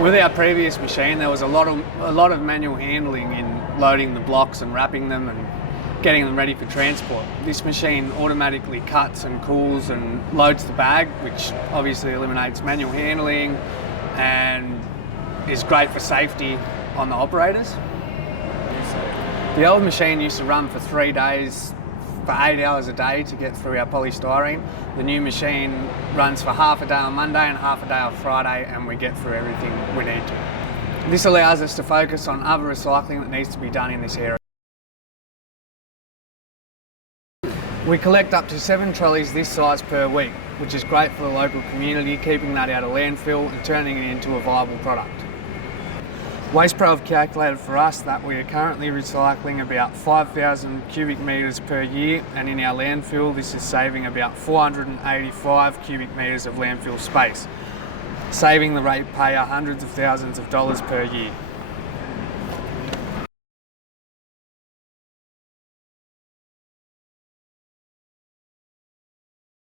With our previous machine, there was a lot of manual handling in loading the blocks and wrapping them and getting them ready for transport. This machine automatically cuts and cools and loads the bag, which obviously eliminates manual handling and is great for safety on the operators. The old machine used to run for 3 days, for 8 hours a day to get through our polystyrene. The new machine runs for half a day on Monday and half a day on Friday, and we get through everything we need to. This allows us to focus on other recycling that needs to be done in this area. We collect up to 7 trolleys this size per week, which is great for the local community, keeping that out of landfill and turning it into a viable product. WastePro have calculated for us that we are currently recycling about 5,000 cubic metres per year, and in our landfill this is saving about 485 cubic metres of landfill space, saving the ratepayer hundreds of thousands of dollars per year.